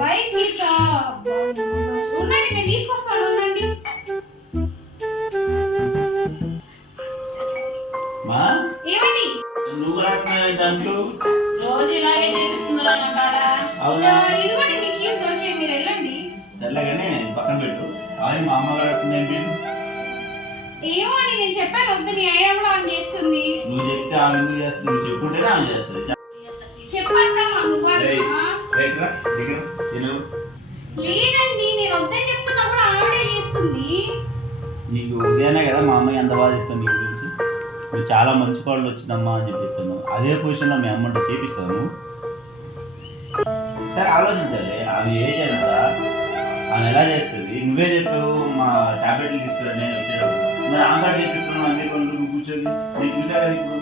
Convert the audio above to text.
Bike ఉండండి నేను తీసుకొస్తాను ఉండండి. మా? ఏమండి? నువ్వు దాంట్లో? రోజు ఇలాగే అవునా? మీరు వెళ్ళండి. పక్కన పెట్టు. ఆయన మా అమ్మగారు రాస్తుంది ఏంటి ఏమో అండి నేను చెప్పాను వద్దని అయినా కూడా ఆమె చేస్తుంది. నువ్వు చెప్తే ఆమె ఎందుకు చేస్తుంది నువ్వు చెప్పుకుంటేనే ఆమె చేస్తుంది. చెప్పంటమ్మా నువ్వు ఏయ్, అన్నా. రైట్ రా దగ్గర తిను లేదండి నేను వద్దని చెప్తున్నా కూడా ఆవిడే చేస్తుంది. నీకు ఉదయాన్నే కదా మా అమ్మాయి ఎంత బాగా చెప్తాను నీ గురించి? నువ్వు చాలా మంచి కోళ్ళు వచ్చిందమ్మా అని చెప్పి చెప్తున్నావు అదే పొజిషన్లో మీ అమ్మంటే చేపిస్తాను. సరే ఆలోచించాలి. ఆమె ఏజ్ ఎంత ఆమె ఎలా చేస్తుంది? నువ్వే చెప్పావు మా టాబ్లెట్లు తీసుకురండి నేను వచ్చేటప్పుడు మరి ఆమె కూడా చేపిస్తున్నావు అన్ని పనులు నువ్వు కూర్చొని నేను చూసా కదా ఇప్పుడు